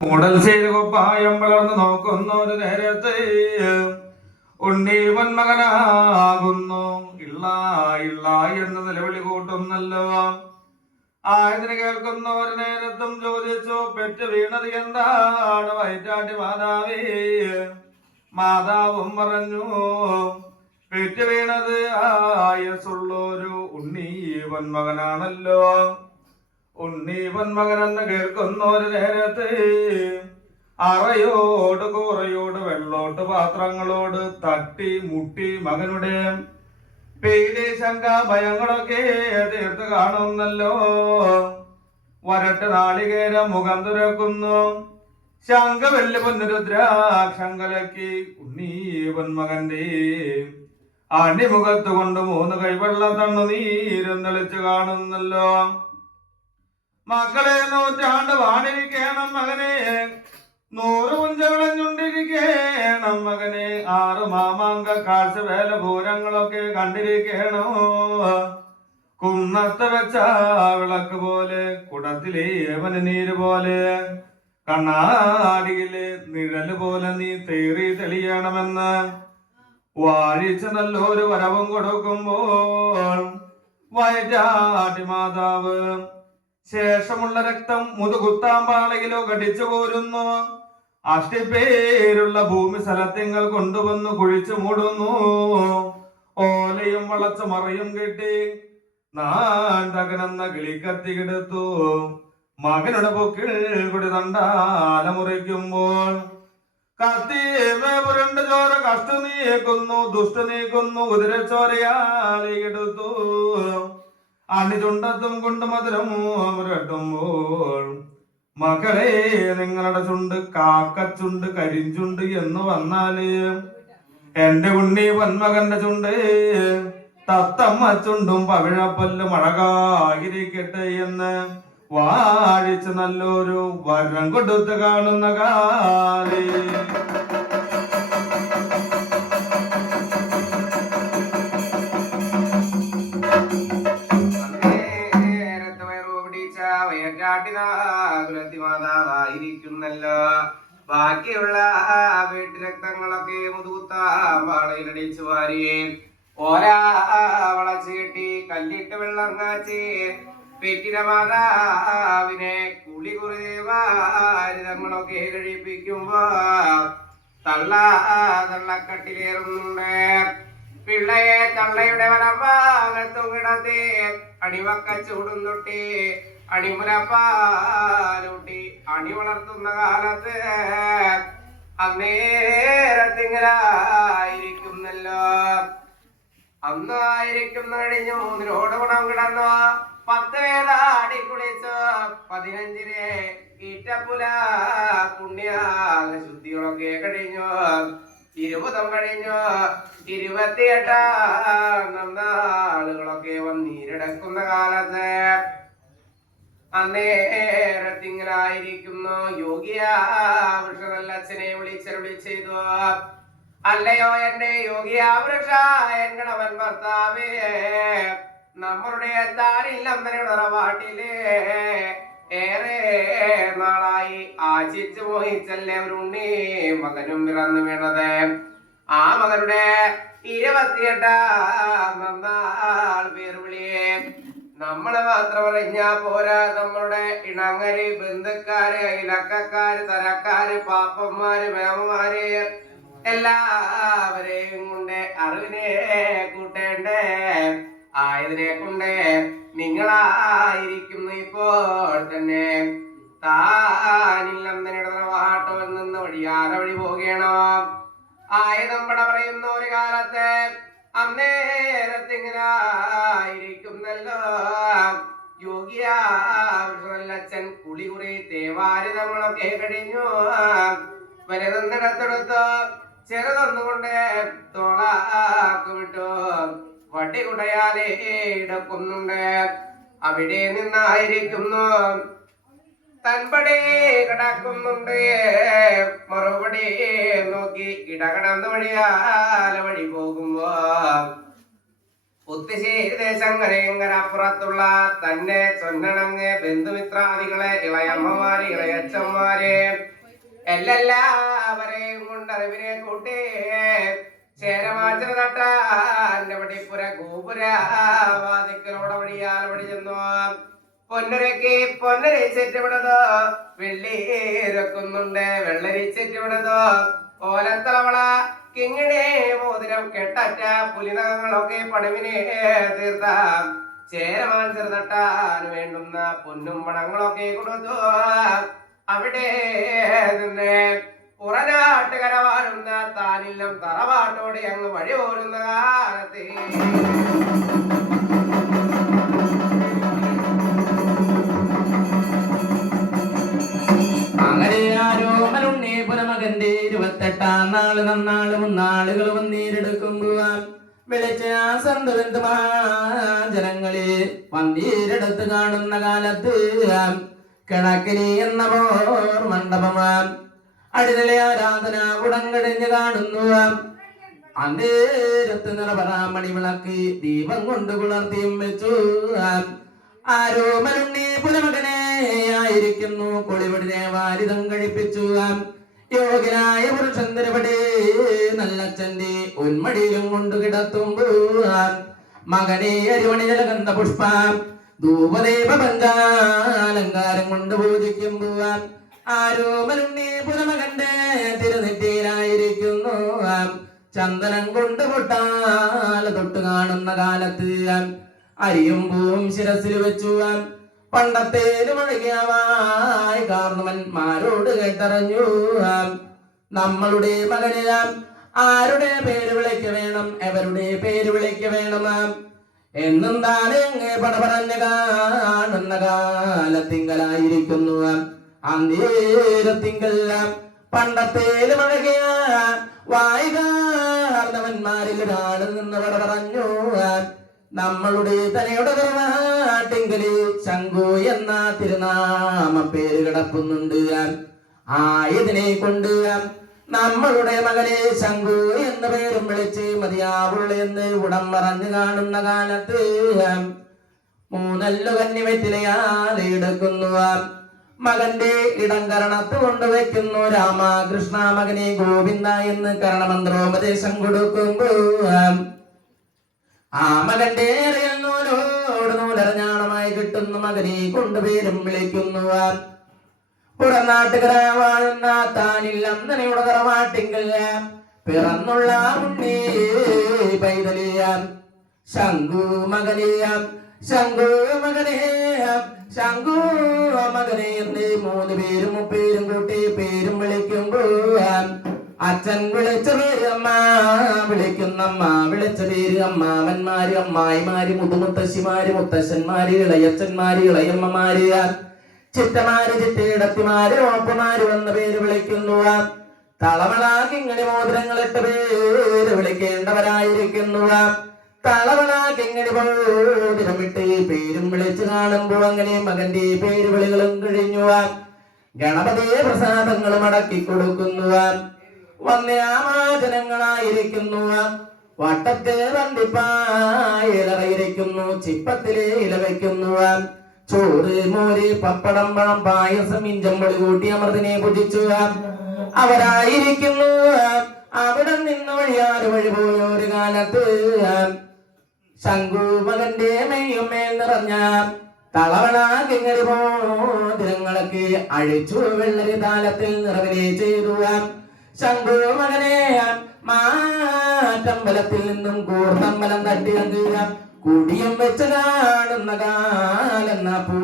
മൂടൽ ചെയ്തുകൊപ്പായം വളർന്നു നോക്കുന്ന ഒരു നേരത്തെ ഉണ്ണി പൊന്മകനാകുന്നു. ഇള്ള ഇള്ള എന്ന് നിലവിളി കൂട്ടുന്നല്ലോ. ആയതിന് കേൾക്കുന്ന ഒരു നേരത്തും ചോദിച്ചു, പെറ്റ് വീണത് എന്താണ് വയറ്റാട്ടി മാതാവേ? മാതാവും പറഞ്ഞു, പെറ്റ് വീണത് ആയസുള്ളൊരു ഉണ്ണി പൊന്മകനാണല്ലോ. ഉണ്ണി പൊന്മകനെന്ന് കേൾക്കുന്ന ഒരു നേരത്തെ അറയോട് കൂറയോട് വെള്ളോട്ട് പാത്രങ്ങളോട് തട്ടി മുട്ടി മകനുടെ പേടി ശങ്ക ഭയങ്ങളൊക്കെ തീർത്ത് കാണുന്നല്ലോ. വരട്ട് നാളികേരം മുഖം തുറക്കുന്നു. ശങ്ക വെല്ല് പൊന്നുരുദ്രാക്ഷങ്കലക്കി ഉണ്ണി പൊന്മകന്റെ അണിമുഖത്ത് കൊണ്ട് 3 കൈവെള്ളം തണ്ണുനീരും തെളിച്ചു കാണുന്നല്ലോ. മക്കളെ 100 വാണിരിക്കണം മകനെ, 100 പുഞ്ച വിളഞ്ഞുണ്ടിരിക്കണം മകനെ, 6 മാമാങ്ക കാഴ്ച വേല പൂരങ്ങളൊക്കെ കണ്ടിരിക്കണോ. കുന്നത്ത് വെച്ച വിളക്ക് പോലെ, കുടത്തിലെ നീര് പോലെ, കണ്ണാടിയിലെ നിഴല് പോലെ നീ തേറി തെളിയണമെന്ന് വാഴിച്ച നല്ലൊരു വരവും കൊടുക്കുമ്പോൾ വയറ്റാട്ടി മാതാവ് ശേഷമുള്ള രക്തം മുതുകുത്താമ്പാളയിലോ കടിച്ചു പോരുന്നു. അഷ്ടിപ്പേരുള്ള ഭൂമി സ്ഥലത്തിങ്ങൾ കൊണ്ടുവന്ന് കുഴിച്ചു മൂടുന്നു. ഓലയും വളച്ച മറയും കെട്ടി നാണ്ടകനെന്ന കിളിക്കത്തി കിടത്തു. മകനുടെ പൊക്കിൽ കൂടി തണ്ടാല മുറിക്കുമ്പോൾ കത്തിമേ പുരണ്ട് ചോര കഷ്ട നീക്കുന്നു, ദുഷ്ട നീക്കുന്നു, കുതിരച്ചോരയാളി കെടുത്തു. അണിചുണ്ടത്തും കൊണ്ട് മധുരം മുരട്ടുമ്പോൾ മക്കളെ നിങ്ങളുടെ ചുണ്ട് കാക്കച്ചുണ്ട് കരിഞ്ചുണ്ട് എന്ന് വന്നാല് എന്റെ ഉണ്ണി പൊന്മകന്റെ ചുണ്ട് തത്തമ്മ ചുണ്ടും പവിഴപ്പല്ല് മഴകായിരിക്കട്ടെ എന്ന് വാഴിച്ച് നല്ലൊരു വരം കൊടുത്ത് കാണുന്ന കാലേ. മാതാവായിരിക്കുന്നല്ലോ. ബാക്കിയുള്ള വീട്ടുരക്തങ്ങളൊക്കെ മുതുകുത്താമ്പാളയിലടിച്ചു വാരിയെ ഓരാ വളച്ചു കെട്ടി കല്ലിട്ട് വെള്ളം കാച്ചി പെറ്റിന മാതാവിനെ കുളി കുറിവാരിതങ്ങളൊക്കെ കഴിപ്പിക്കുമ്പോ തള്ളക്കട്ടിലേറുന്നുണ്ട്. പിള്ളയെ തള്ളയുടെ വലഭാഗത്തും കിടത്തി അടിവക്ക ചൂടും തൊട്ടി അണിമുലപ്പാലൂട്ടി അണി വളർത്തുന്ന കാലത്ത് അന്നേരത്തിങ്ങലായിരിക്കുന്നല്ലോ. അന്നായിരിക്കുന്ന കഴിഞ്ഞു 3 ഗുണം കിടന്നു. 10 പേരാടി കുളിച്ചു. 15 ഈറ്റപ്പുല പുണ്യാക ശുദ്ധികളൊക്കെ കഴിഞ്ഞു. 20 കഴിഞ്ഞു. 28 നാളുകളൊക്കെ വന്നീരടക്കുന്ന കാലത്ത് അന്നേരത്തിങ്ങലായിരിക്കുന്നു. യോഗിയ വൃക്ഷനല്ലച്ഛനെ വിളിച്ചരുളി ചെയ്തു, അല്ലയോ എന്റെ യോഗിയ വൃക്ഷ എൻകണവൻ ഭർത്താവേ, നമ്മളുടെ താരില്ലമ്മനയുടെ തറവാട്ടിലെ ഏറെ നാളായി ആശിച്ചു മോഹിച്ചല്ലേ ഒരു ഉണ്ണി മകനും പിറന്നു വീണത്. ആ മകനുടെ 28 നാൾ പേർവിളിയെ നമ്മള് മാത്രം അറിഞ്ഞാ പോരാ, നമ്മളുടെ ഇണങ്ങര്, ബന്ധുക്കാര്, ഇലക്കക്കാര്, തരക്കാര്, പാപ്പന്മാര്, മേമമാര് എല്ലാവരെയും കൊണ്ട് അറിവിനെ കൂട്ടേണ്ടേ. ആയതിനെ കൊണ്ട് നിങ്ങളായിരിക്കുന്നു ഇപ്പോൾ തന്നെ താനില്ലമ്മനയുടെ വാട്ടം നിന്ന് വഴിയാതെ വഴി പോകണോ. ആയതമ്പട പറയുന്ന ഒരു കാലത്ത് അന്നേരത്തിങ്ങനായിരിക്കുന്നല്ലോ. യോഗിയാച്ചൻ കുളി കുറി തേവാരിതങ്ങളൊക്കെ കഴിഞ്ഞു. വലുതൊന്നിടത്തെടുത്ത് ചെറുതൊന്നുകൊണ്ട് തോളാക്ക് വിട്ടു വടി കുടയാതെ ഇടക്കുന്നുണ്ട്. അവിടെ നിന്നായിരിക്കുന്നു തൻപടി കിടക്കുന്നുണ്ട്. മറുപടി നോക്കി ഇടകടന്ന് വഴിയാല വഴി പോകുമ്പോ പുത്തുശ്ശേരി ദേശം കരയങ്കരപ്പുറത്തുള്ള തന്നെ ചൊന്നണങ്ങ് ബന്ധുമിത്രാദികളെ ഇളയമ്മമാര് ഇളയച്ചന്മാര് എല്ലാവരെയും കൊണ്ടറിവിനെ കൂട്ടി ചേരമാചര തട്ടാന്റെ വടിപ്പുര ഗോപുര വാതിക്കലോടെ വഴിയാൽ വഴി ചെന്നു പൊന്നരക്ക് പൊന്നരിച്ചിട്ടിവിടതോ വെള്ളിരക്കുന്നുണ്ട് വെള്ളരിച്ചിട്ടിവിടതോ ഓലത്തളവള കിങ്ങിണി മോതിരം കെട്ടറ്റ പുലിനകങ്ങളൊക്കെ പണിവിനെ തീർത്ത ചേരമാൻ ചെറുതട്ടാൻ വേണ്ടുന്ന പൊന്നും പണങ്ങളൊക്കെ കൊടുത്തു അവിടെ നിന്ന് പുറനാട്ടുകര വാഴുന്ന താനില്ലം തറവാട്ടോടെ അങ്ങ് വഴി പോരുന്ന കാലത്ത് അങ്ങനെ ആരോമലുണ്ണി പുരമകന്റെ 28-ാം നാള് നന്നാള് മുന്നാളുകൾ വന്നീരെടുക്കുമ്പോ വിളിച്ച ജനങ്ങളെ വന്നീരെടുത്ത് കാണുന്ന കാലത്ത് കിണക്കിനി എന്ന പോർ മണ്ഡപമാം അടിനില ആരാധന ഉടങ്കടിഞ്ഞ് കാണുന്നു അന്നേരത്ത് നിറപറാമണി വിളക്ക് ദീപം കൊണ്ട് പുലർത്തിയും വെച്ചു ആരോമലുണ്ണി പുലമകനെ ആയിരിക്കുന്നു കൊളിപടിനെ വാരിതം കഴിപ്പിച്ചു യോഗ്യനായ പുരുഷൻ തിരുപടി നല്ലച്ഛന്റെ ഉന്മടിയിലും കൊണ്ട് കിടത്തുമ്പോ മകനെ അരിമണി ജലഗന്ധ പുഷ്പം ധൂപദേവ പഞ്ചാലങ്കാരം കൊണ്ട് പൂജിക്കുമ്പോ ആരോമലുണ്ണി പുലമകന്റെ തിരുനെറ്റിയിലായിരിക്കുന്നു ചന്ദനം കൊണ്ട് പൊട്ടാല തൊട്ട് കാണുന്ന കാലത്ത് അരിയും പൂവും ശിരസിൽ വെച്ചു പണ്ടത്തേലും അഴകിയാവായി കാർന്നവന്മാരോട് കേട്ടറിഞ്ഞു നമ്മളുടെ മകനിലാം ആരുടെ പേര് വിളിക്ക വേണം എവരുടെ പേര് വിളിക്ക വേണം എന്നും താനെ അങ്ങേ പടപറഞ്ഞ കാണുന്ന കാലത്തിങ്കലായിരിക്കുന്നു അന്നേരത്തിങ്കെല്ലാം പണ്ടത്തേലും അഴകിയ വായികാർന്നവന്മാരിൽ കാണുന്ന പട പറഞ്ഞു നമ്മളുടെ തനയുടെ നാട്ടിങ്കല് ശംഖു എന്ന തിരുനാമ പേര് കിടക്കുന്നുണ്ട് ആയതിനെ കൊണ്ട് നമ്മളുടെ മകനെ ശംഖു എന്ന പേരും വിളിച്ച് മതിയാവുള്ള എന്ന് ഉടം പറഞ്ഞു കാണുന്ന കാലത്ത് 3 കന്നി വെറ്റിലയാലെടുക്കുന്നു മകന്റെ ഇടം കരണത്ത് കൊണ്ടുവയ്ക്കുന്നു രാമകൃഷ്ണ മകനെ ഗോവിന്ദ എന്ന് കരണമന്ത്രോപദേശം കൊടുക്കുമ്പോ ആ മകന്റെ നൂലോട് നൂലറിഞ്ഞാണമായി കിട്ടുന്ന മകനെ കൊണ്ടുപേരും വിളിക്കുന്നു പുറനാട്ടുകര വാഴുന്ന താനില്ലം തനയുടെ തറവാട്ടിങ്കൽ പിറന്നുള്ള ഉണ്ണി പൈതലിയാം ശംഖു മകനെയാം ശംഖു മകനെയാം ശംഖു മകനെ എന്ന് 3 പേരും പേരും കൂട്ടി പേരും വിളിക്കുമ്പോ അച്ഛൻ വിളിച്ച പേര് അമ്മ വിളിക്കുന്നമ്മ വിളിച്ച പേര് അമ്മാവന്മാര് അമ്മായിമാര് മുതുമുത്തശ്ശിമാര് മുത്തശ്ശന്മാര് ഇളയച്ചന്മാര് ഇളയമ്മമാര് ചിറ്റമാര് ചിറ്റയിടത്തിമാര് ഓപ്പമാര് വന്ന പേര് വിളിക്കുന്നു തളവളാക്കി ഇങ്ങനെ മോതിരങ്ങളിട്ട് പേര് വിളിക്കേണ്ടവരായിരിക്കുന്നു തളവളാക്കി ഇങ്ങനെ മോതിരമിട്ട് പേരും വിളിച്ചു കാണുമ്പോൾ അങ്ങനെ മകന്റെ പേര് വിളികളും കഴിഞ്ഞു ഗണപതിയെ പ്രസാദങ്ങളും അടക്കി കൊടുക്കുന്നു വന്യാമാജനങ്ങളായിരിക്കുന്നു വട്ടത്തെ വണ്ടിപ്പായിരിക്കുന്നു ചിപ്പത്തിലെ ഇല വയ്ക്കുന്നു ചോറ് മോര് പപ്പടം പഴം പായസം ഇഞ്ചമ്പളി കൂട്ടി അമൃതിനെ പൂജിച്ചു അവരായിരിക്കുന്നു അവിടെ നിന്ന് വഴിയാറ് വഴി പോയൊരു കാലത്ത് ശംഖു മകന്റെ മെയ്യുമേൽ നിറഞ്ഞ തളവണ കിങ്ങടി മോതിരങ്ങളൊക്കെ അഴിച്ചു വെള്ളരി താലത്തിൽ നിറവിനെ ചെയ്തു ശംഖു മകനെ മാറ്റമ്പലത്തിൽ നിന്നും കൂർത്തമ്പലം തട്ടിയ കുടിയും വെച്ച് കാണുന്ന കാലെന്ന പൂ